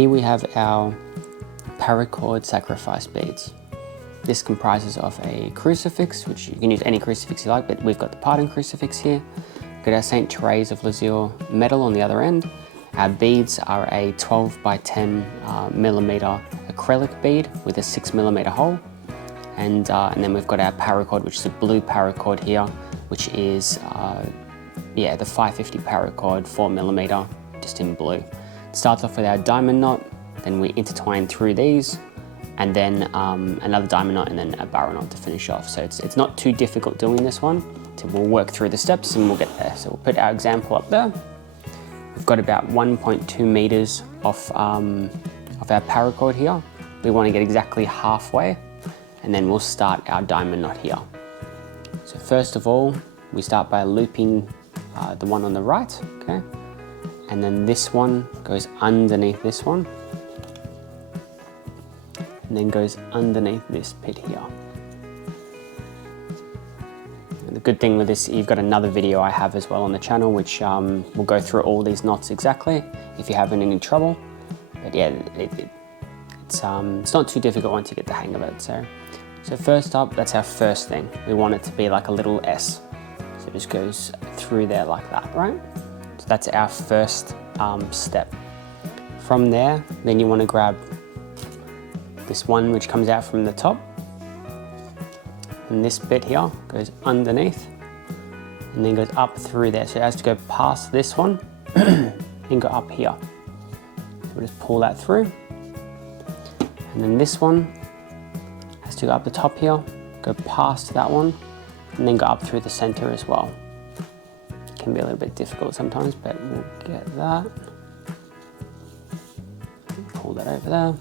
here we have our paracord sacrifice beads. This comprises of a crucifix, which you can use any crucifix you like, but we've got the pardon crucifix here. We've got our St. Therese of Lisieux medal on the other end. Our beads are a 12 by 10 millimeter acrylic bead with a 6 millimeter hole. And then we've got our paracord, which is a blue paracord here, which is the 550 paracord 4 millimeter, just in blue. It starts off with our diamond knot, then we intertwine through these, and then another diamond knot, and then a barrel knot to finish off. So it's not too difficult doing this one. So we'll work through the steps and we'll get there. So we'll put our example up there. We've got about 1.2 meters of our paracord here. We want to get exactly halfway, and then we'll start our diamond knot here. So first of all, we start by looping the one on the right, okay? And then this one goes underneath this one, and then goes underneath this bit here. And the good thing with this, you've got another video I have as well on the channel, which will go through all these knots exactly if you're having any trouble. But yeah, it's not too difficult once you get the hang of it. So first up, that's our first thing. We want it to be like a little S. So it just goes through there like that, right? So that's our first step. From there, then you want to grab this one which comes out from the top, and this bit here goes underneath and then goes up through there. So it has to go past this one and go up here. So we'll just pull that through, and then this one has to go up the top here, go past that one, and then go up through the center as well. It can be a little bit difficult sometimes, but we'll get that. Pull that over there.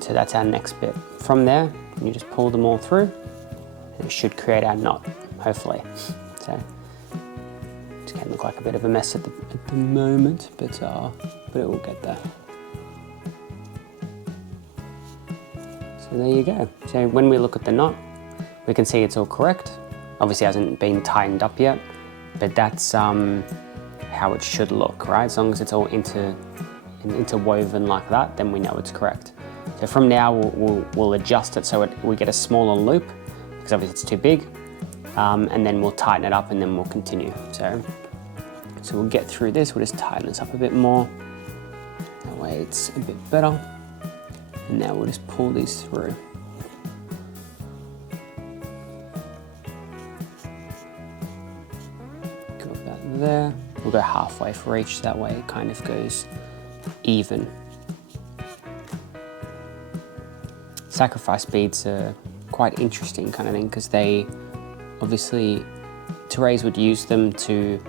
So that's our next bit. From there, you just pull them all through, and it should create our knot, hopefully. So it can look like a bit of a mess at the moment, but it will get there. So there you go. So when we look at the knot, we can see it's all correct. Obviously it hasn't been tightened up yet, but that's how it should look, right? As long as it's all interwoven like that, then we know it's correct. So from now, we'll adjust it so we get a smaller loop, because obviously it's too big, and then we'll tighten it up and then we'll continue. So we'll get through this, we'll just tighten this up a bit more. That way it's a bit better. And now we'll just pull these through. Go about there. We'll go halfway for each, that way it kind of goes even. Sacrifice beads are quite interesting kind of thing, because they obviously, Therese would use them to,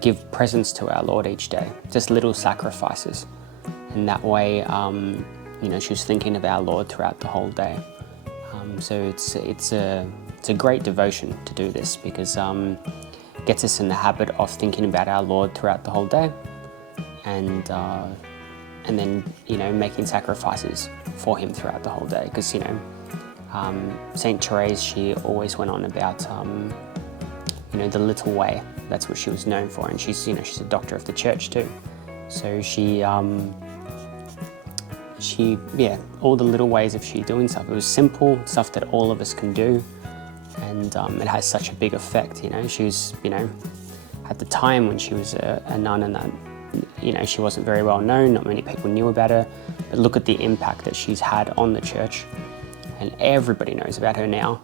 give presents to our Lord each day, just little sacrifices. And that way, she was thinking of our Lord throughout the whole day. So it's a great devotion to do this, because it gets us in the habit of thinking about our Lord throughout the whole day, and then making sacrifices for him throughout the whole day. Because Saint Therese, she always went on about the little way. That's what she was known for, and she's she's a doctor of the church too. So she all the little ways of she doing stuff. It was simple stuff that all of us can do, and it has such a big effect. She was at the time when she was a nun, and that she wasn't very well known, not many people knew about her, but look at the impact that she's had on the church, and everybody knows about her now.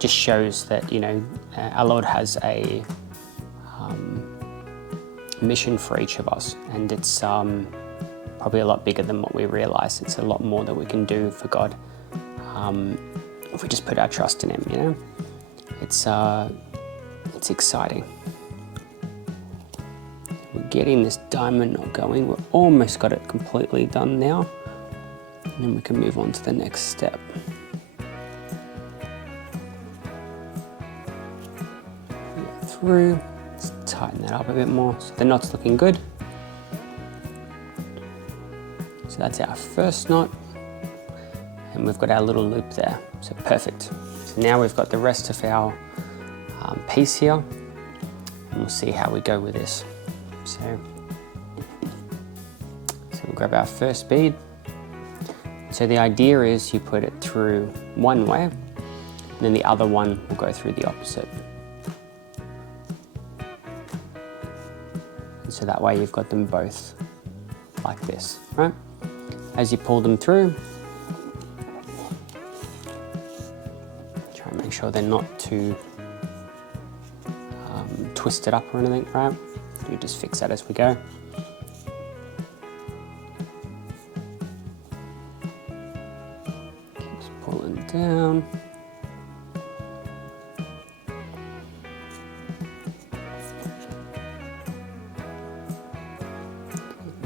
Just shows that our Lord has a mission for each of us, and it's probably a lot bigger than what we realize. It's a lot more that we can do for God if we just put our trust in him. It's exciting. We're getting this diamond knot going. We've almost got it completely done now. And then we can move on to the next step. Get through, let's tighten that up a bit more. So the knot's looking good. So that's our first knot. And we've got our little loop there. So perfect. So now we've got the rest of our piece here. And we'll see how we go with this. So grab our first bead. So the idea is you put it through one way, and then the other one will go through the opposite. And so that way you've got them both like this, right? As you pull them through, try and make sure they're not too twisted up or anything, right? You just fix that as we go. Keeps pulling down.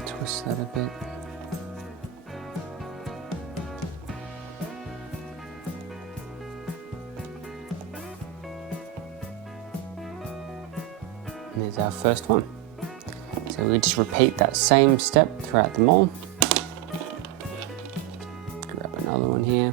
Twist that a bit. And there's our first one. So we just repeat that same step throughout them all. Grab another one here.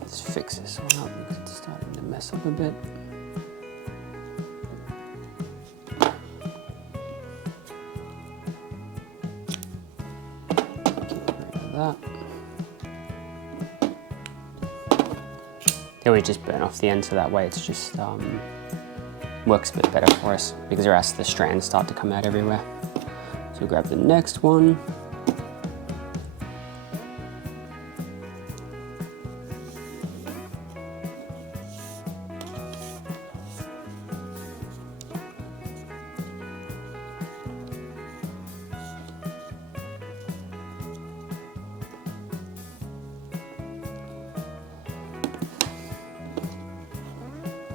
Let's fix this one up because it's starting to mess up a bit. Get rid of that. Then we just burn off the end so that way it's just works a bit better for us because the rest of the strands start to come out everywhere. So grab the next one.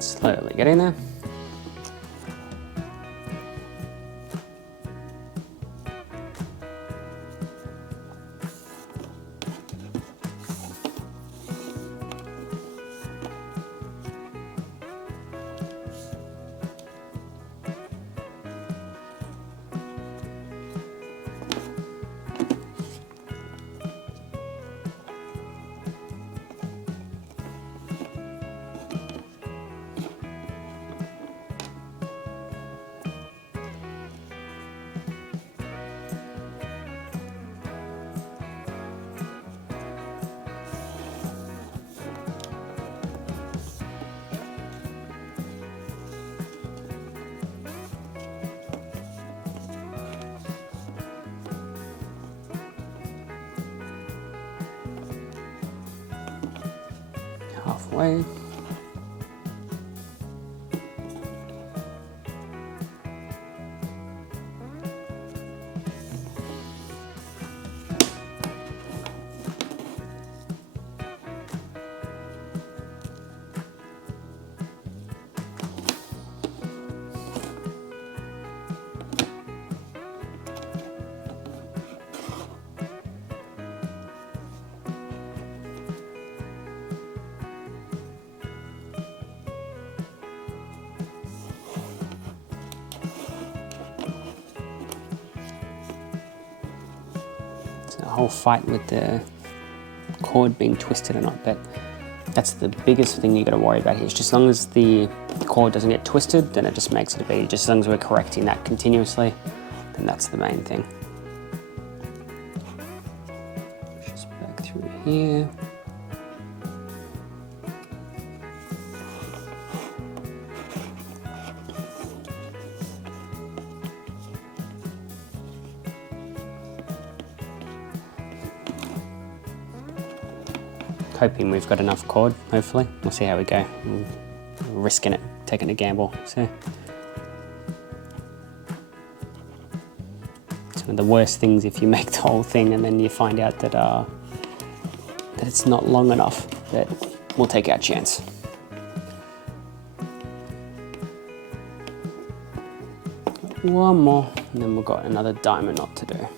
Slowly get in there. Halfway. A whole fight with the cord being twisted or not, but that's the biggest thing you got to worry about here. It's just as long as the cord doesn't get twisted, then it just makes it a bead. Just as long as we're correcting that continuously, then that's the main thing. Just back through here. Hoping we've got enough cord, hopefully. We'll see how we go. We're risking it, taking a gamble. So it's one of the worst things if you make the whole thing and then you find out that that it's not long enough, but we'll take our chance. One more, and then we've got another diamond knot to do.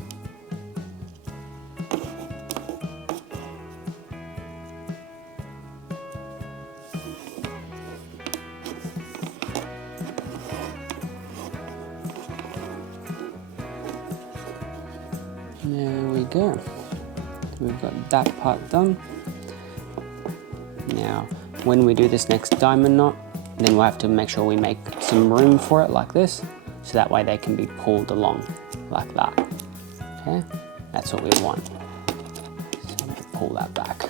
go. So we've got that part done. Now, when we do this next diamond knot, then we'll have to make sure we make some room for it like this, so that way they can be pulled along like that. Okay, that's what we want. So we'll pull that back.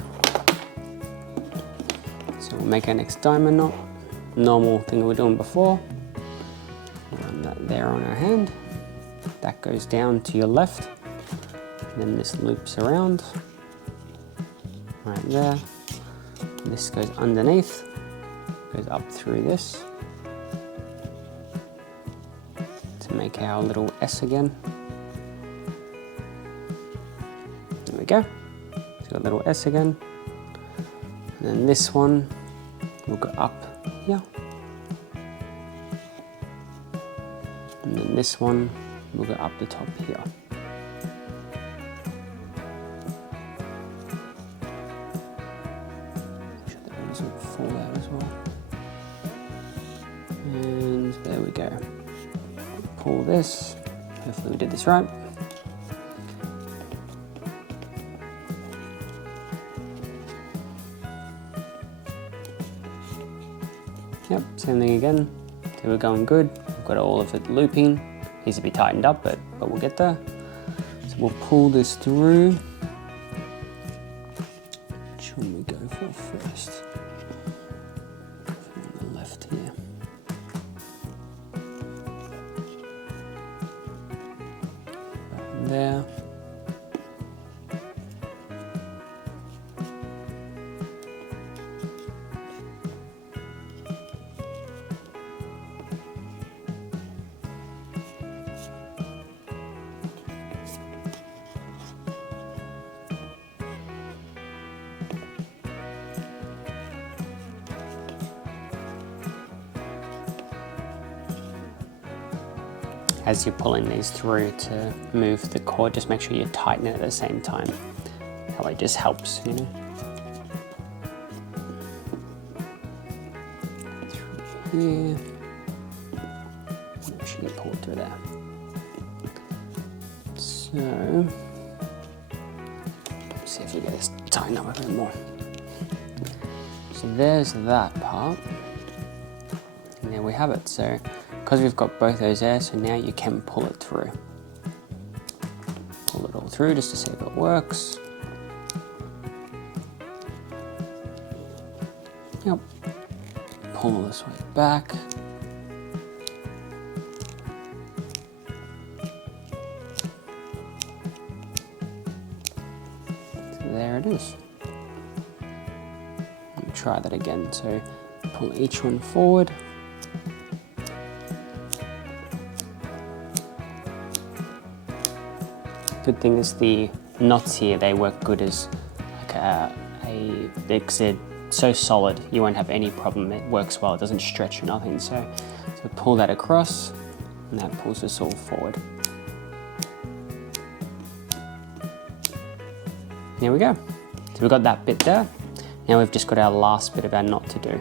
So we'll make our next diamond knot. Normal thing we were doing before. Run that there on our hand. That goes down to your left. And then this loops around. Right there. And this goes underneath. Goes up through this. To make our little S again. There we go. So we've got a little S again. And then this one will go up here. And then this one will go up the top here. Make sure that one doesn't fall out as well. And there we go. Pull this. Hopefully we did this right. Yep, same thing again. So we're going good. We've got all of it looping. Needs to be tightened up, but we'll get there. So we'll pull this through. Which one we go for first? Go from the left here. Right there. As you're pulling these through to move the cord, just make sure you tighten it at the same time. That way it just helps, you know. Through here. Make sure you pull it through there. So, let's see if we get this tightened up a bit more. So there's that part. And there we have it. So, because we've got both those there, so now you can pull it through. Pull it all through just to see if it works. Yep. Pull this way back. So there it is. Let me try that again. So pull each one forward. Good thing is the knots here, they work good as like because they're so solid, you won't have any problem. It works well, it doesn't stretch or nothing. So pull that across, and that pulls us all forward. There we go. So we've got that bit there. Now we've just got our last bit of our knot to do.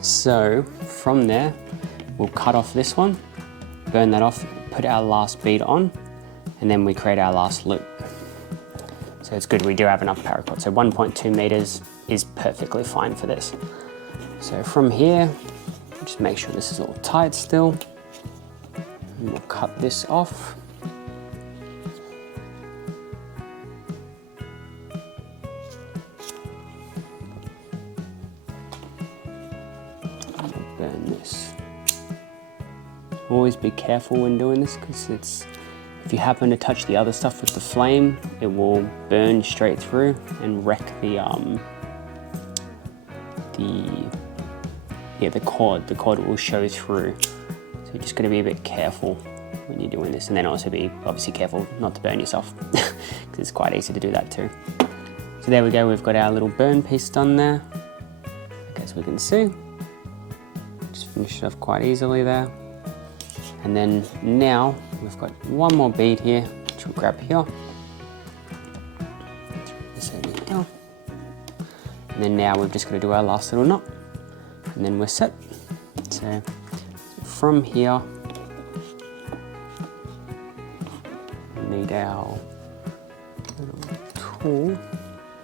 So from there, we'll cut off this one, burn that off, put our last bead on, and then we create our last loop. So it's good we do have enough paracord. So 1.2 meters is perfectly fine for this. So from here, just make sure this is all tight still. And we'll cut this off. And we'll burn this. Always be careful when doing this, because if you happen to touch the other stuff with the flame, it will burn straight through and wreck the cord. The cord will show through. So you're just going to be a bit careful when you're doing this, and then also be obviously careful not to burn yourself, because it's quite easy to do that too. So there we go. We've got our little burn piece done there. As we can see, just finished it off quite easily there. And then now we've got one more bead here, which we'll grab here. This over here. And then now we've just got to do our last little knot, and then we're set. So from here, we need our tool.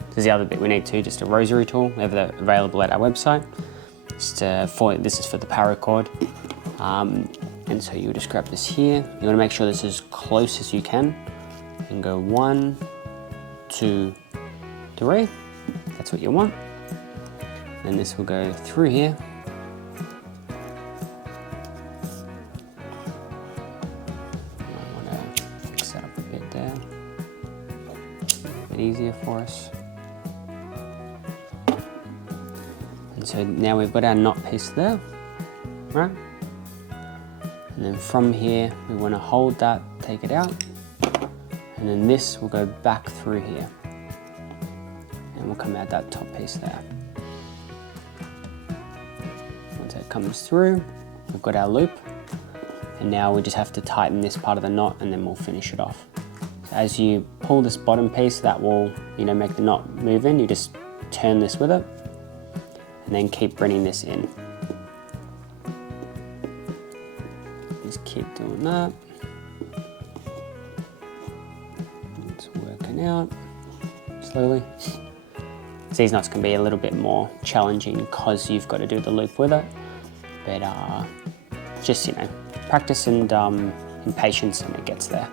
This is the other bit we need too, just a rosary tool. We have that available at our website. This is for the paracord. And so you just grab this here. You want to make sure this is as close as you can. And go 1, 2, 3. That's what you want. And this will go through here. I want to fix that up a bit there. A bit easier for us. And so now we've got our knot piece there, right? And then from here, we want to hold that, take it out. And then this will go back through here. And we'll come out that top piece there. Once that comes through, we've got our loop. And now we just have to tighten this part of the knot and then we'll finish it off. So as you pull this bottom piece, that will, make the knot move in. You just turn this with it and then keep bringing this in. Just keep doing that. It's working out slowly. So these knots can be a little bit more challenging because you've got to do the loop with it. But just, practice and patience and it gets there.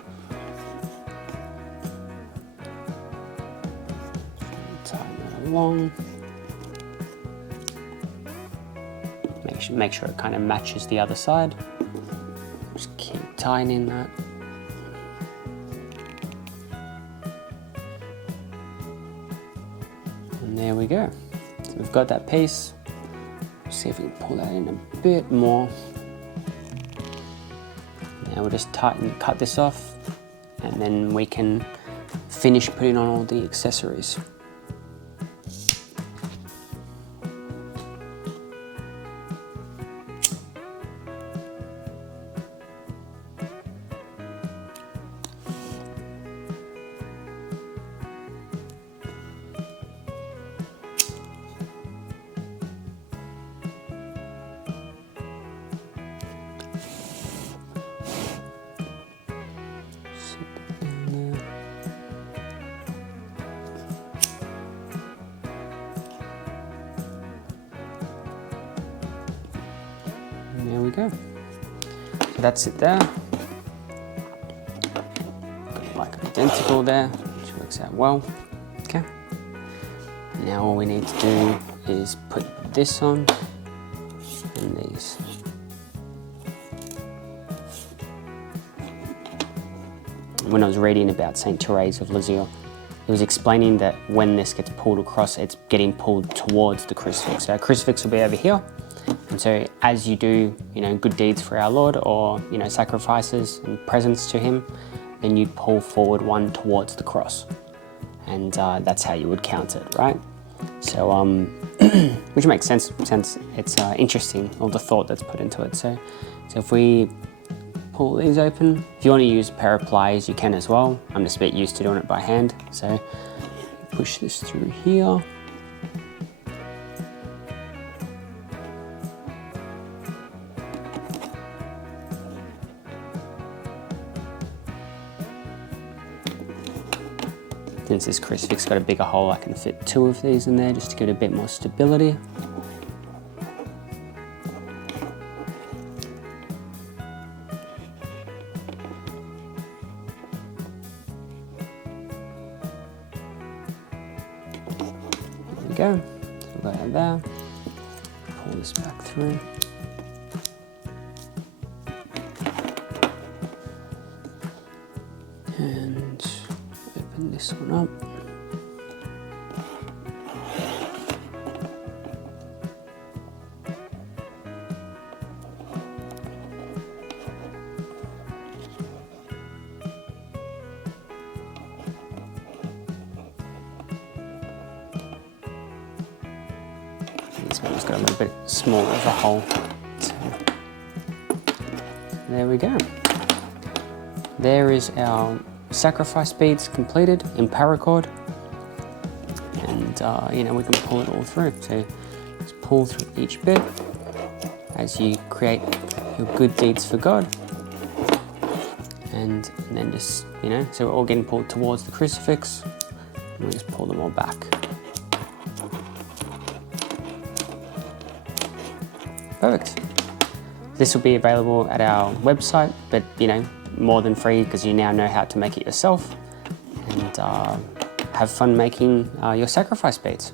Tighten that along. Make sure it kind of matches the other side. Just keep tightening that. And there we go. So we've got that piece. Let's see if we can pull that in a bit more. Now we'll just cut this off, and then we can finish putting on all the accessories. There we go. So that's it there. Like identical there, which works out well. Okay. Now all we need to do is put this on and these. When I was reading about Saint Therese of Lisieux, it was explaining that when this gets pulled across, it's getting pulled towards the crucifix. So our crucifix will be over here. And so as you do, good deeds for our Lord or, sacrifices and presents to him, then you'd pull forward one towards the cross. And that's how you would count it, right? So, which makes sense since it's interesting, all the thought that's put into it. So if we pull these open, if you want to use a pair of pliers, you can as well. I'm just a bit used to doing it by hand. So push this through here. Since this crucifix got a bigger hole, I can fit 2 of these in there just to give it a bit more stability. There we go. So we'll go out there, pull this back through. And open this one up. This one's got a little bit smaller of a hole. So there we go. There is our sacrifice beads completed in paracord, and we can pull it all through. So let's pull through each bit as you create your good deeds for God, and then just so we're all getting pulled towards the crucifix. We'll just pull them all back. Perfect. This will be available at our website, but more than free because you now know how to make it yourself, and have fun making your sacrifice beads.